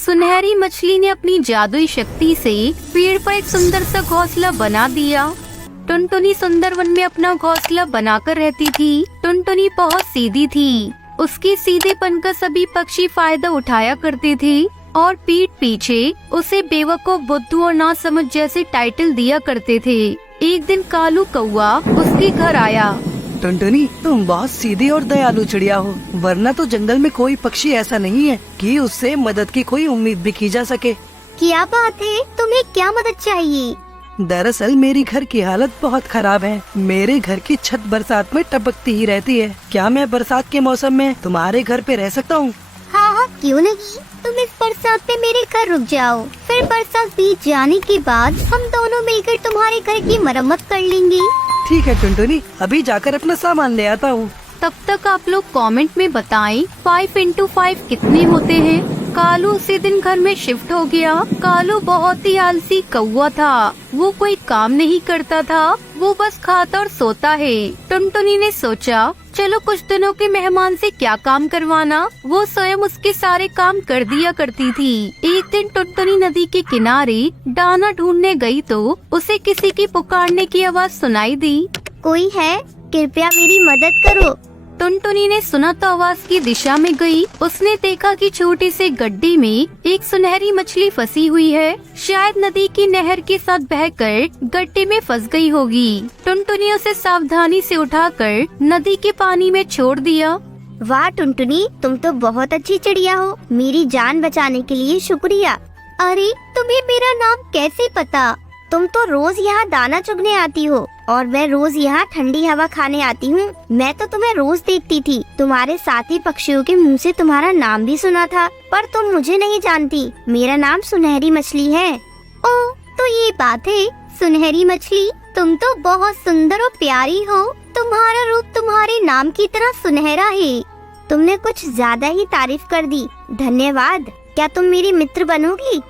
सुनहरी मछली ने अपनी जादुई शक्ति से पेड़ पर एक सुंदर सा घोंसला बना दिया। टुनटुनी सुंदर वन में अपना घोंसला बनाकर रहती थी। टुनटुनी बहुत सीधी थी। उसके सीधेपन का सभी पक्षी फायदा उठाया करते थे और पीठ पीछे उसे बेवकूफ, बुद्धू और नासमझ जैसे टाइटल दिया करते थे। एक दिन कालू कौआ उसके घर आया। टुनटुनी, तुम बहुत सीधी और दयालु चिड़िया हो, वरना तो जंगल में कोई पक्षी ऐसा नहीं है कि उससे मदद की कोई उम्मीद भी की जा सके। क्या बात है, तुम्हें क्या मदद चाहिए? दरअसल मेरी घर की हालत बहुत खराब है। मेरे घर की छत बरसात में टपकती ही रहती है। क्या मैं बरसात के मौसम में तुम्हारे घर पे रह सकता हूँ? हाँ, क्यों नहीं। तुम इस बरसात में मेरे घर रुक जाओ, फिर बरसात बीत जाने के बाद हम दोनों मिलकर तुम्हारे घर की मरम्मत कर लेंगे। ठीक है टुनटुनी, अभी जाकर अपना सामान ले आता हूँ। तब तक आप लोग कमेंट में बताएं 5 into 5 कितने होते हैं। कालू उसी दिन घर में शिफ्ट हो गया। कालू बहुत ही आलसी कौवा था। वो कोई काम नहीं करता था, वो बस खाता और सोता है। टुनटुनी ने सोचा, चलो कुछ दिनों के मेहमान से क्या काम करवाना। वो स्वयं उसके सारे काम कर दिया करती थी। एक दिन टुनटुनी नदी के किनारे दाना ढूंढने गई तो उसे किसी की पुकारने की आवाज सुनाई दी। कोई है? कृपया मेरी मदद करो। टुनटुनी ने सुना तो आवाज की दिशा में गई। उसने देखा कि छोटे से गड्ढे में एक सुनहरी मछली फंसी हुई है। शायद नदी की नहर के साथ बहकर गड्ढे में फंस गई होगी। टुनटुनी उसे सावधानी से उठाकर नदी के पानी में छोड़ दिया। वाह टुनटुनी, तुम तो बहुत अच्छी चिड़िया हो। मेरी जान बचाने के लिए शुक्रिया। अरे, तुम्हें मेरा नाम कैसे पता? तुम तो रोज यहाँ दाना चुगने आती हो और मैं रोज यहाँ ठंडी हवा खाने आती हूँ। मैं तो तुम्हें रोज देखती थी। तुम्हारे साथी पक्षियों के मुंह से तुम्हारा नाम भी सुना था, पर तुम मुझे नहीं जानती। मेरा नाम सुनहरी मछली है। ओह, तो ये बात है। सुनहरी मछली, तुम तो बहुत सुंदर और प्यारी हो। तुम्हारा रूप तुम्हारे नाम की तरह सुनहरा है। तुमने कुछ ज्यादा ही तारीफ कर दी। धन्यवाद। क्या तुम मेरी मित्र बनोगी?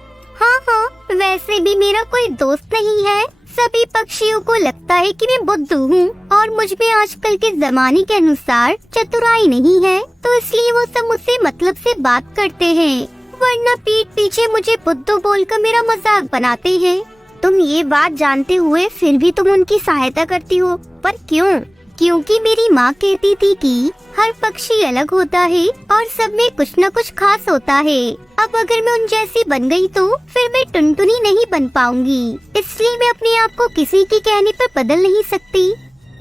हाँ, वैसे भी मेरा कोई दोस्त नहीं है। सभी पक्षियों को लगता है कि मैं बुद्धू हूँ और मुझ में आजकल के जमाने के अनुसार चतुराई नहीं है, तो इसलिए वो सब मुझसे मतलब से बात करते हैं, वरना पीठ पीछे मुझे बुद्धू बोलकर मेरा मजाक बनाते हैं। तुम ये बात जानते हुए फिर भी तुम उनकी सहायता करती हो, पर क्यों? क्योंकि मेरी माँ कहती थी कि हर पक्षी अलग होता है और सब में कुछ न कुछ खास होता है। अब अगर मैं उन जैसी बन गई तो फिर मैं टुनटुनी नहीं बन पाऊंगी, इसलिए मैं अपने आप को किसी के कहने पर बदल नहीं सकती।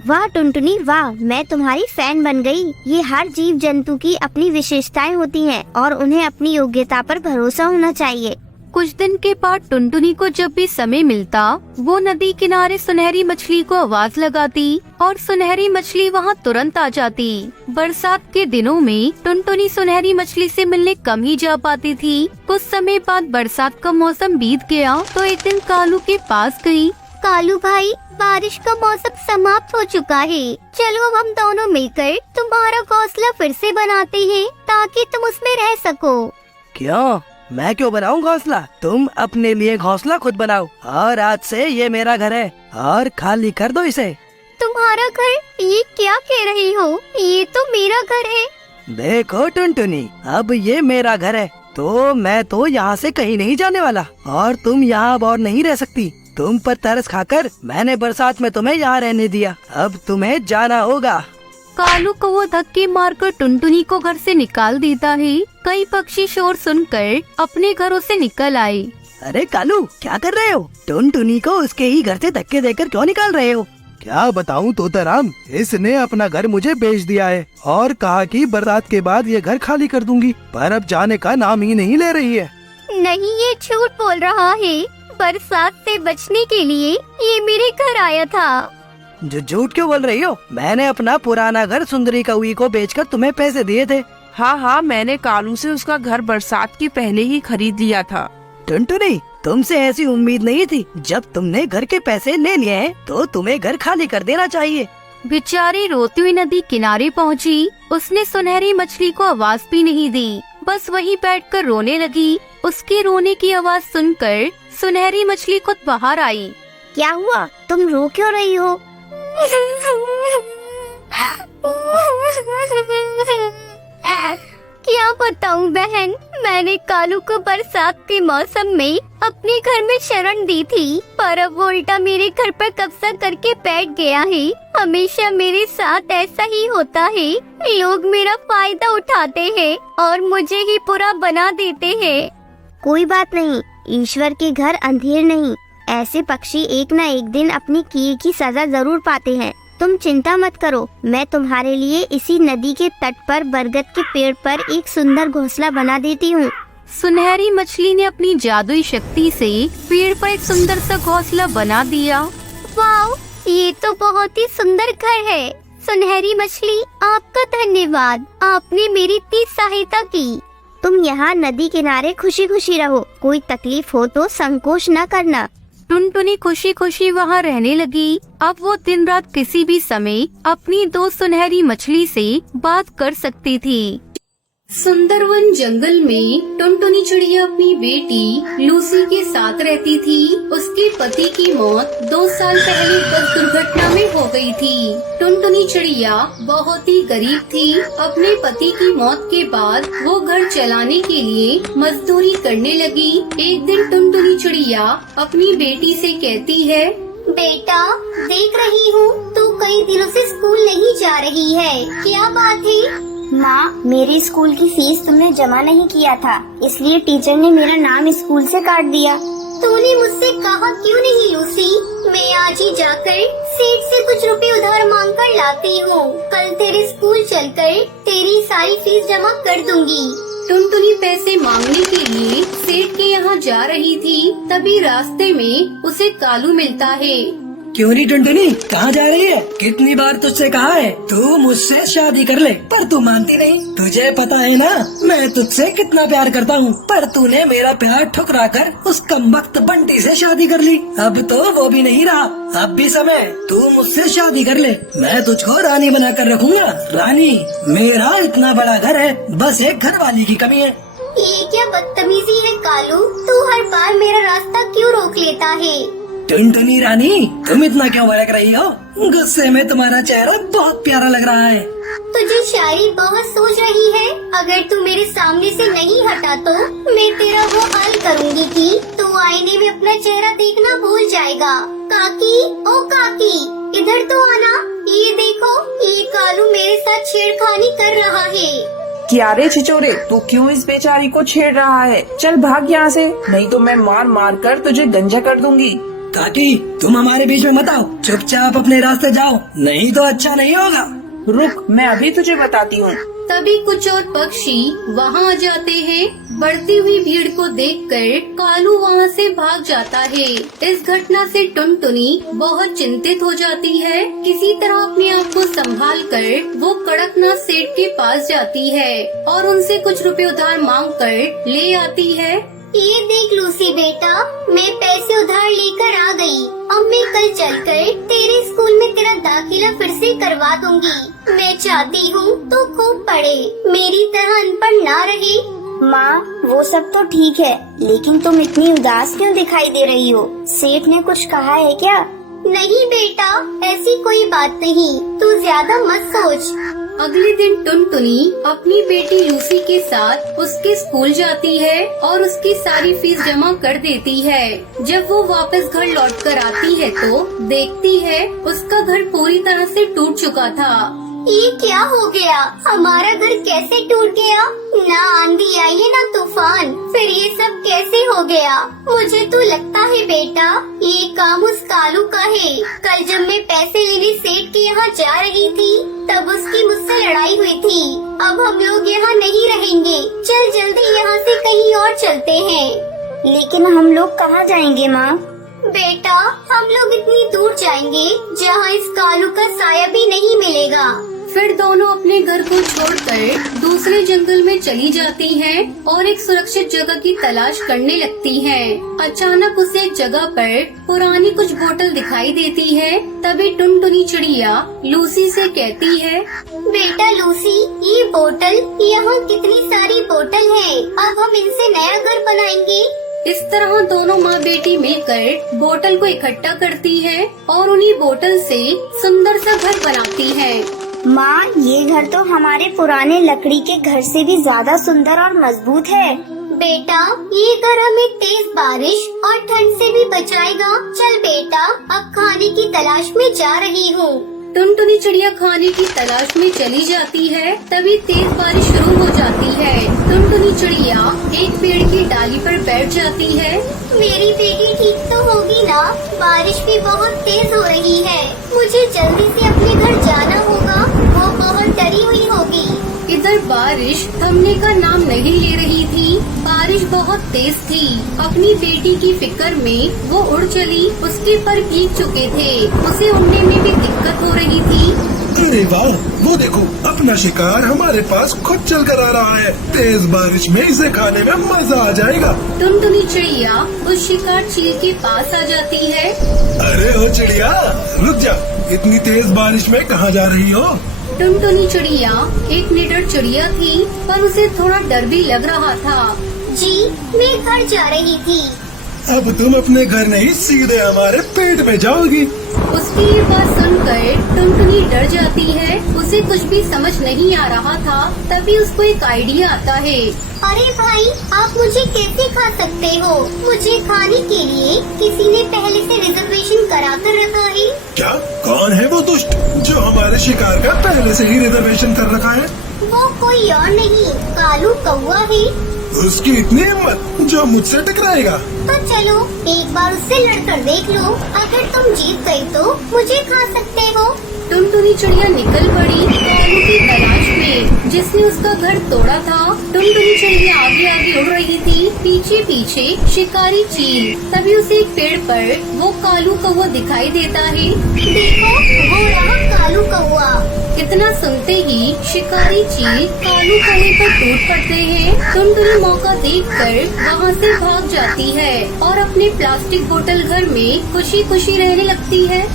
वाह टुनटुनी वाह, मैं तुम्हारी फैन बन गई। ये हर जीव जंतु की अपनी विशेषताएं होती हैं और उन्हें अपनी योग्यता पर भरोसा होना चाहिए। कुछ दिन के बाद टुनटुनी को जब भी समय मिलता वो नदी किनारे सुनहरी मछली को आवाज लगाती और सुनहरी मछली वहाँ तुरंत आ जाती। बरसात के दिनों में टुनटुनी सुनहरी मछली से मिलने कम ही जा पाती थी। कुछ समय बाद बरसात का मौसम बीत गया तो एक दिन कालू के पास गई। कालू भाई, बारिश का मौसम समाप्त हो चुका है। चलो अब हम दोनों मिलकर तुम्हारा घोंसला फिर से बनाते हैं ताकि तुम उसमें रह सको। क्यों? मैं क्यों बनाऊं घोंसला? तुम अपने लिए घोंसला खुद बनाओ और आज से ये मेरा घर है और खाली कर दो इसे। तुम्हारा घर? ये क्या कह रही हो? ये तो मेरा घर है। देखो टुनटुनी, अब ये मेरा घर है तो मैं तो यहाँ से कहीं नहीं जाने वाला और तुम यहाँ अब और नहीं रह सकती। तुम पर तरस खाकर मैंने बरसात में तुम्हें यहाँ रहने दिया, अब तुम्हें जाना होगा। कालू को वो धक्के मारकर टुनटुनी को घर से निकाल देता है। कई पक्षी शोर सुनकर अपने घरों से निकल आए। अरे कालू, क्या कर रहे हो? टुनटुनी को उसके ही घर से धक्के देकर क्यों निकाल रहे हो? क्या बताऊं तोताराम, इसने अपना घर मुझे बेच दिया है और कहा कि बरसात के बाद ये घर खाली कर दूंगी, पर अब जाने का नाम ही नहीं ले रही है। नहीं, ये झूठ बोल रहा है। बरसात से बचने के लिए ये मेरे घर आया था। झूठ क्यों बोल रही हो? मैंने अपना पुराना घर सुंदरी कौवी को बेचकर तुम्हें पैसे दिए थे। हाँ, मैंने कालू से उसका घर बरसात के पहले ही खरीद लिया था। टुनटुनी, तुमसे ऐसी उम्मीद नहीं थी। जब तुमने घर के पैसे ले लिए हैं, तो तुम्हें घर खाली कर देना चाहिए। बेचारी रोती हुई नदी किनारे पहुँची। उसने सुनहरी मछली को आवाज भी नहीं दी, बस वहीं बैठकर रोने लगी। उसके रोने की आवाज सुनकर सुनहरी मछली खुद बाहर आई। क्या हुआ? तुम रो क्यों रही हो? क्या बताऊं बहन, मैंने कालू को बरसात के मौसम में अपने घर में शरण दी थी, पर अब वो उल्टा मेरे घर पर कब्जा करके बैठ गया है। हमेशा मेरे साथ ऐसा ही होता है, लोग मेरा फायदा उठाते हैं और मुझे ही बुरा बना देते हैं। कोई बात नहीं, ईश्वर के घर अंधेर नहीं, ऐसे पक्षी एक न एक दिन अपने किए की सजा जरूर पाते हैं। तुम चिंता मत करो, मैं तुम्हारे लिए इसी नदी के तट पर बरगद के पेड़ पर एक सुंदर घोंसला बना देती हूँ। सुनहरी मछली ने अपनी जादुई शक्ति से पेड़ पर एक सुंदर सा घोंसला बना दिया। वाओ, ये तो बहुत ही सुंदर घर है। सुनहरी मछली, आपका धन्यवाद, आपने मेरी इतनी सहायता की। तुम यहाँ नदी किनारे खुशी खुशी रहो, कोई तकलीफ हो तो संकोच न करना। टुनटुनी खुशी खुशी वहाँ रहने लगी। अब वो दिन रात किसी भी समय अपनी दोस्त सुनहरी मछली से बात कर सकती थी। सुंदरवन जंगल में टुनटुनी चिड़िया अपनी बेटी लूसी के साथ रहती थी। उसके पति की मौत 2 साल पहले बस दुर्घटना में हो गई थी। टुनटुनी चिड़िया बहुत ही गरीब थी। अपने पति की मौत के बाद वो घर चलाने के लिए मजदूरी करने लगी। एक दिन टुनटुनी चिड़िया अपनी बेटी से कहती है, बेटा, देख रही हूँ तू कई दिनों से स्कूल नहीं जा रही है, क्या बात है? माँ, मेरी स्कूल की फीस तुमने जमा नहीं किया था, इसलिए टीचर ने मेरा नाम स्कूल से काट दिया। तूने मुझसे कहा क्यों नहीं लूसी? मैं आज ही जाकर सेठ से कुछ रुपए उधार मांग कर लाती हूँ। कल तेरे स्कूल चलकर तेरी सारी फीस जमा कर दूंगी। टुनटुनी पैसे मांगने के लिए सेठ के यहाँ जा रही थी। तभी रास्ते में उसे कालू मिलता है। क्यों नहीं टुनटुनी, कहाँ जा रही है? कितनी बार तुझसे कहा है तू मुझसे शादी कर ले, पर तू मानती नहीं। तुझे पता है ना मैं तुझसे कितना प्यार करता हूँ, पर तूने मेरा प्यार ठुकरा कर उस कमबख्त बंटी से शादी कर ली। अब तो वो भी नहीं रहा, अब भी समय, तू मुझसे शादी कर ले, मैं तुझको रानी बना कर रखूंगा। रानी, मेरा इतना बड़ा घर है, बस एक घर वाली की कमी है। ये क्या बदतमीजी है कालू, तू हर बार मेरा रास्ता क्यों रोक लेता है? टुनटुनी रानी, तुम इतना क्यों भड़क रही हो? गुस्से में तुम्हारा चेहरा बहुत प्यारा लग रहा है। तुझे शायरी बहुत सोच रही है। अगर तू मेरे सामने से नहीं हटा तो मैं तेरा वो हाल करूँगी कि तू आईने में अपना चेहरा देखना भूल जाएगा। काकी, ओ काकी, इधर तो आना। ये देखो, ये कालू मेरे साथ छेड़खानी कर रहा है। क्या रे छिचोरे, तू क्यों इस बेचारी को छेड़ रहा है? चल भाग यहाँ से, नहीं तो मैं मार मार कर तुझे गंजा कर दूंगी। काकी, तुम हमारे बीच में मत आओ, चुपचाप अपने रास्ते जाओ, नहीं तो अच्छा नहीं होगा। रुक, मैं अभी तुझे बताती हूँ। तभी कुछ और पक्षी वहाँ आ जाते हैं। बढ़ती हुई भीड़ को देखकर कालू वहाँ से भाग जाता है। इस घटना से टुनटुनी बहुत चिंतित हो जाती है। किसी तरह अपने आप को संभाल कर वो कड़कनाथ सेठ के पास जाती है और उनसे कुछ रुपए उधार मांग कर ले आती है। ये देख लूसी बेटा, मैं पैसे उधार लेकर आ गई। अब मैं कल चलकर तेरे स्कूल में तेरा दाखिला फिर से करवा दूंगी। मैं चाहती हूँ तो खूब पढ़े, मेरी तरह अनपढ़ ना रहे। माँ, वो सब तो ठीक है, लेकिन तुम इतनी उदास क्यों दिखाई दे रही हो? सेठ ने कुछ कहा है क्या? नहीं बेटा, ऐसी कोई बात नहीं, तू ज्यादा मत सोच। अगले दिन टुनटुनी अपनी बेटी लूसी के साथ उसके स्कूल जाती है और उसकी सारी फीस जमा कर देती है। जब वो वापस घर लौट कर आती है तो देखती है उसका घर पूरी तरह से टूट चुका था। ये क्या हो गया? हमारा घर कैसे टूट गया? ना आंधी आई है ना तूफान, फिर ये सब कैसे हो गया? मुझे तो लगता है बेटा ये काम उस कालू का है। कल जब मैं पैसे लेने सेठ के यहाँ जा रही थी तब उसकी मुझसे लड़ाई हुई थी। अब हम लोग यहाँ नहीं रहेंगे, चल जल्दी यहाँ से कहीं और चलते हैं। लेकिन हम लोग कहाँ जाएंगे माँ? बेटा, हम लोग इतनी दूर जाएंगे जहाँ इस कालू का साया भी नहीं मिलेगा। फिर दोनों अपने घर को छोड़कर दूसरे जंगल में चली जाती हैं और एक सुरक्षित जगह की तलाश करने लगती हैं। अचानक उसे एक जगह पर पुरानी कुछ बोतल दिखाई देती है। तभी टुनटुनी चिड़िया लूसी से कहती है, बेटा लूसी, ये बोतल, यहाँ कितनी सारी बोतल है, अब हम इनसे नया घर बनाएंगे। इस तरह दोनों माँ बेटी मिलकर बोतल को इकट्ठा करती है और उन्हीं बोतल से सुंदर सा घर बनाती है। माँ, ये घर तो हमारे पुराने लकड़ी के घर से भी ज्यादा सुंदर और मजबूत है। बेटा, ये घर हमें तेज बारिश और ठंड से भी बचाएगा। चल बेटा, अब खाने की तलाश में जा रही हूँ। टुनटुनी चिड़िया खाने की तलाश में चली जाती है। तभी तेज बारिश शुरू हो जाती है। टुनटुनी चिड़िया एक पेड़ की डाली पर बैठ जाती है। मेरी बेटी ठीक तो होगी ना? बारिश भी बहुत तेज हो रही है। मुझे जल्दी से अपने घर जाना होगा। वो बहुत डरी हुई होगी। इधर बारिश थमने का नाम नहीं ले रही थी। बारिश बहुत तेज थी। अपनी बेटी की फिक्र में वो उड़ चली। उसके पर भीग चुके थे। उसे उड़ने में भी दिक्कत हो रही थी। अरे वाह, वो देखो, अपना शिकार हमारे पास खुद चल कर आ रहा है। तेज बारिश में इसे खाने में मजा आ जाएगा। टुनटुनी चिड़िया उस शिकार चील के पास आ जाती है। अरे ओ चिड़िया, रुक जा, इतनी तेज बारिश में कहाँ जा रही हो? टुनटुनी चिड़िया एक निडर चिड़िया थी, पर उसे थोड़ा डर भी लग रहा था। जी, मैं घर जा रही थी। अब तुम अपने घर नहीं, सीधे हमारे पेट में जाओगी। उसकी ये बात सुनकर टुनटुनी डर जाती है। उसे कुछ भी समझ नहीं आ रहा था। तभी उसको एक आइडिया आता है। अरे भाई, आप मुझे कैसे खा सकते हो? मुझे खाने के लिए किसी ने पहले से रिजर्वेशन करा कर रखा है। क्या? कौन है वो दुष्ट जो हमारे शिकार का पहले से ही रिजर्वेशन कर रखा है? वो कोई और नहीं, कालू कौवा है। उसकी इतनी हिम्मत जो मुझसे टकराएगा? तो चलो एक बार उससे लड़कर देख लो। अगर तुम जीत गई तो मुझे खा सकते हो। टुनटुनी चिड़िया निकल पड़ी कालू की तलाश में, जिसने उसका घर तोड़ा था। टुनटुनी चिड़िया आगे आगे उड़ रही थी, पीछे पीछे शिकारी चील। तभी उसे एक पेड़ पर वो कालू कौवा दिखाई देता है। देखो, वो रहा कालू कौवा। इतना सुनते ही शिकारी चील कालू कौवे पर टूट पड़ते हैं। टुनटुनी मौका देखकर वहाँ से भाग जाती है और अपने प्लास्टिक बोतल घर में खुशी खुशी रहने लगती है।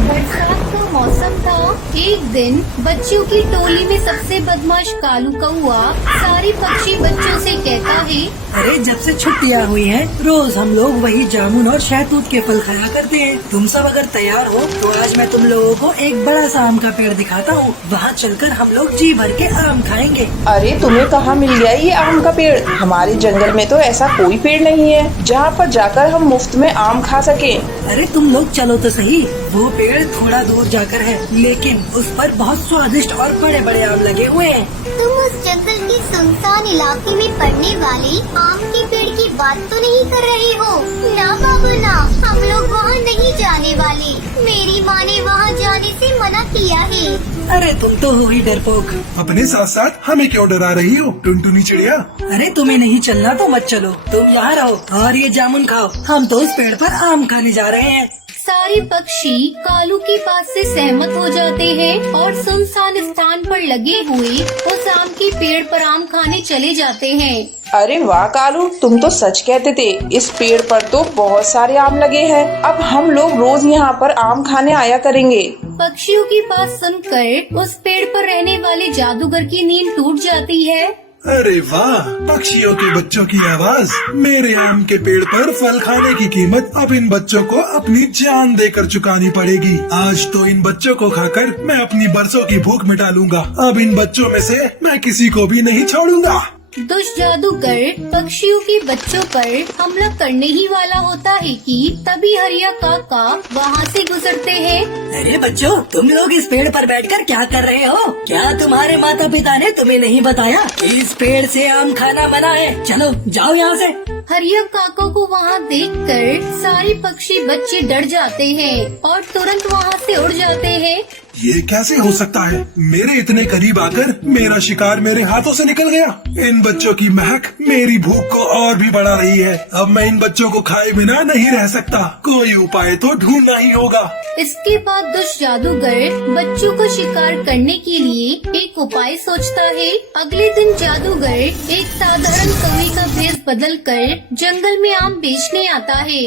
बरसात का मौसम था। एक दिन बच्चों की टोली में सबसे बदमाश कालू कौवा सारे पक्षी बच्चों से कहता है, अरे जब से छुट्टियाँ हुई हैं, रोज हम लोग वही जामुन और शहतूत के फल खाया करते हैं। तुम सब अगर तैयार हो तो आज मैं तुम लोगों को एक बड़ा सा आम का पेड़ दिखाता हूँ। वहाँ चलकर हम लोग जी भर के आम खाएंगे। अरे तुम्हें कहाँ मिल गया ये आम का पेड़? हमारे जंगल में तो ऐसा कोई पेड़ नहीं है जहाँ पर जाकर हम मुफ्त में आम खा सके। अरे तुम लोग चलो तो सही। वो पेड़ थोड़ा दूर जाकर है, लेकिन उस पर बहुत स्वादिष्ट और बड़े बड़े आम लगे हुए हैं। तुम उस जंगल के सुनसान इलाके में पड़ने वाले आम के पेड़ की बात तो नहीं कर रहे हो? ना बाबू ना, हम लोग वहाँ नहीं जाने वाले। मेरी माँ ने वहाँ जाने से मना किया है। अरे तुम तो हो ही डरपोक। अपने साथ साथ हमें क्यों डरा रही हो टुनटुनी चिड़िया? अरे तुम्हें नहीं चलना तो मत चलो, तुम यहाँ रहो और ये जामुन खाओ। हम तो उस पेड़ पर आम खाने जा रहे हैं। सारे पक्षी कालू की बात से सहमत हो जाते हैं और सुनसान स्थान पर लगे हुए उस आम के पेड़ पर आम खाने चले जाते हैं। अरे वाह कालू, तुम तो सच कहते थे। इस पेड़ पर तो बहुत सारे आम लगे हैं। अब हम लोग रोज यहाँ पर आम खाने आया करेंगे। पक्षियों की बात सुनकर उस पेड़ पर रहने वाले जादूगर की नींद टूट जाती है। अरे वाह, पक्षियों के बच्चों की आवाज। मेरे आम के पेड़ पर फल खाने की कीमत अब इन बच्चों को अपनी जान देकर चुकानी पड़ेगी। आज तो इन बच्चों को खाकर मैं अपनी बरसों की भूख मिटा लूंगा। अब इन बच्चों में से मैं किसी को भी नहीं छोड़ूंगा। दुष्ट जादूगर पक्षियों के बच्चों पर हमला करने ही वाला होता है कि तभी हरिया काका वहाँ से गुजरते हैं। अरे बच्चों, तुम लोग इस पेड़ पर बैठकर क्या कर रहे हो? क्या तुम्हारे माता पिता ने तुम्हें नहीं बताया इस पेड़ से आम खाना मना है? चलो जाओ यहाँ से। हरिया काका को वहाँ देखकर सारे पक्षी बच्चे डर जाते हैं और तुरंत वहाँ से उड़ जाते हैं। ये कैसे हो सकता है? मेरे इतने करीब आकर मेरा शिकार मेरे हाथों से निकल गया। इन बच्चों की महक मेरी भूख को और भी बढ़ा रही है। अब मैं इन बच्चों को खाए बिना नहीं रह सकता। कोई उपाय तो ढूंढना ही होगा। इसके बाद दुष्ट जादूगर बच्चों को शिकार करने के लिए एक उपाय सोचता है। अगले दिन जादूगर एक साधारण कौवे का भेष बदलकर जंगल में आम बेचने आता है।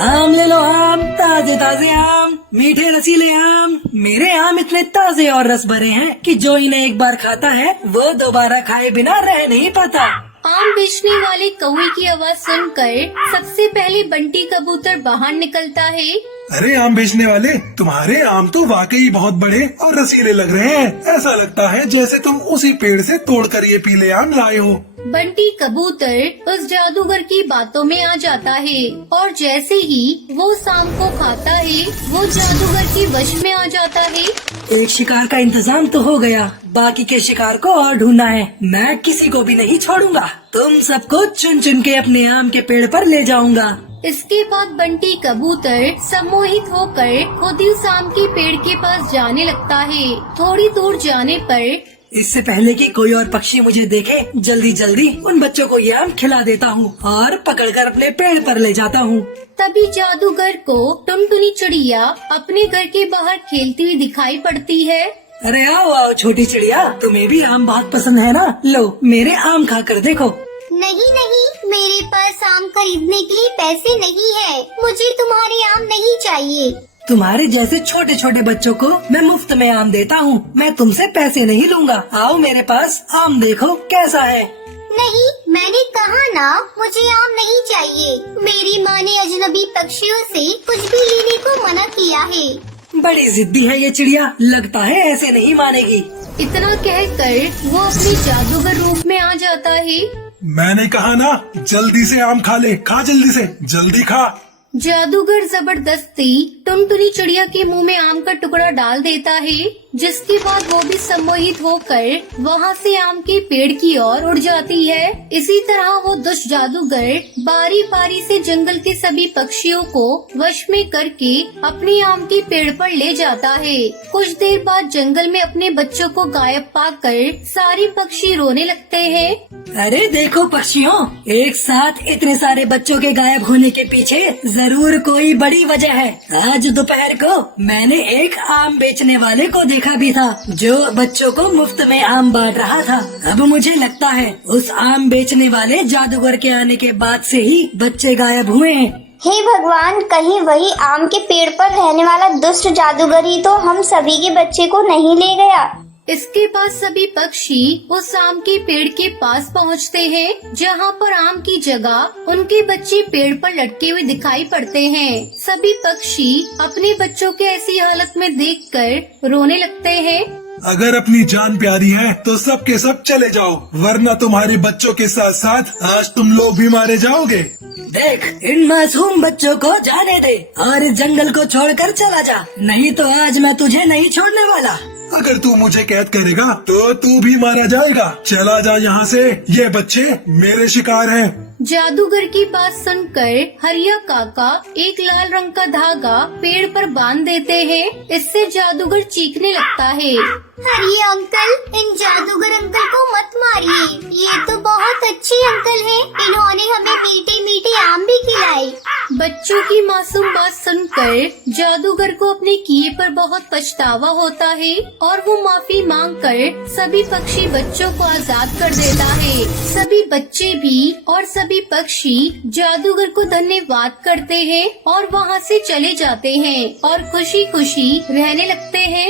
आम ले लो आम, ताजे ताजे आम, मीठे रसीले आम। मेरे आम इतने ताजे और रस भरे हैं कि जो इन्हें एक बार खाता है वो दोबारा खाए बिना रह नहीं पाता। आम बेचने वाले कौवे की आवाज सुनकर सबसे पहले बंटी कबूतर बाहर निकलता है। अरे आम बेचने वाले, तुम्हारे आम तो वाकई बहुत बड़े और रसीले लग रहे हैं। ऐसा लगता है जैसे तुम उसी पेड़ से तोड़कर ये पीले आम लाए हो। बंटी कबूतर उस जादूगर की बातों में आ जाता है और जैसे ही वो उस आम को खाता है वो जादूगर के वश में आ जाता है। एक शिकार का इंतजाम तो हो गया, बाकी के शिकार को और ढूंढना है। मैं किसी को भी नहीं छोड़ूंगा। तुम सबको चुन चुन के अपने आम के पेड़ पर ले जाऊंगा। इसके बाद बंटी कबूतर सम्मोहित होकर खुद ही उस आम के पेड़ के पास जाने लगता है। थोड़ी दूर जाने पर इससे पहले कि कोई और पक्षी मुझे देखे, जल्दी जल्दी उन बच्चों को ये आम खिला देता हूँ और पकड़कर अपने पेड़ पर ले जाता हूँ। तभी जादूगर को टुनटुनी चिड़िया अपने घर के बाहर खेलती हुई दिखाई पड़ती है। अरे आओ आओ छोटी चिड़िया, तुम्हें भी आम बहुत पसंद है ना? लो मेरे आम खाकर देखो। नहीं नहीं, मेरे पास आम खरीदने के लिए पैसे नहीं है। मुझे तुम्हारे आम नहीं चाहिए। तुम्हारे जैसे छोटे छोटे बच्चों को मैं मुफ्त में आम देता हूँ। मैं तुमसे पैसे नहीं लूंगा। आओ मेरे पास आम देखो कैसा है। नहीं, मैंने कहा ना मुझे आम नहीं चाहिए। मेरी माँ ने अजनबी पक्षियों से कुछ भी लेने को मना किया है। बड़ी जिद्दी है ये चिड़िया, लगता है ऐसे नहीं मानेगी। इतना कहकर वो अपने जादूगर रूप में आ जाता है। मैंने कहा ना, जल्दी से आम खा ले, खा जल्दी से, जल्दी खा। जादूगर जबरदस्ती टुनटुनी चिड़िया के मुंह में आम का टुकड़ा डाल देता है, जिसके बाद वो भी सम्मोहित होकर वहाँ से आम के पेड़ की ओर उड़ जाती है। इसी तरह वो दुष्ट जादूगर बारी बारी से जंगल के सभी पक्षियों को वश में करके अपने आम के पेड़ पर ले जाता है। कुछ देर बाद जंगल में अपने बच्चों को गायब पाकर सारे पक्षी रोने लगते हैं। अरे देखो पक्षियों, एक साथ इतने सारे बच्चों के गायब होने के पीछे जरूर कोई बड़ी वजह है। आज दोपहर को मैंने एक आम बेचने वाले को देखा भी था, जो बच्चों को मुफ्त में आम बांट रहा था। अब मुझे लगता है उस आम बेचने वाले जादूगर के आने के बाद से ही बच्चे गायब हुए हैं। हे भगवान, कहीं वही आम के पेड़ पर रहने वाला दुष्ट जादूगर ही तो हम सभी के बच्चे को नहीं ले गया। इसके बाद सभी पक्षी उस आम के पेड़ के पास पहुंचते हैं, जहां पर आम की जगह उनके बच्चे पेड़ पर लटके हुए दिखाई पड़ते हैं। सभी पक्षी अपने बच्चों के ऐसी हालत में देखकर रोने लगते हैं। अगर अपनी जान प्यारी है तो सब के सब चले जाओ, वरना तुम्हारे बच्चों के साथ साथ आज तुम लोग भी मारे जाओगे। देख, इन मासूम बच्चों को जाने दे और इस जंगल को छोड़कर चला जा, नहीं तो आज मैं तुझे नहीं छोड़ने वाला। अगर तू मुझे कैद करेगा तो तू भी मारा जाएगा। चला जा यहाँ से, ये बच्चे मेरे शिकार हैं। जादूगर की बात सुनकर हरिया काका एक लाल रंग का धागा पेड़ पर बांध देते हैं। इससे जादूगर चीखने लगता है। अरे अंकल, इन जादूगर अंकल को मत मारिए, ये तो बहुत अच्छे अंकल हैं। इन्होंने हमें मीठे मीठे आम भी खिलाए। बच्चों की मासूम बात सुनकर जादूगर को अपने किए पर बहुत पछतावा होता है और वो माफी मांगकर सभी पक्षी बच्चों को आजाद कर देता है। सभी बच्चे भी और सभी पक्षी जादूगर को धन्यवाद करते हैं और वहाँ से चले जाते हैं और खुशी खुशी रहने लगते हैं।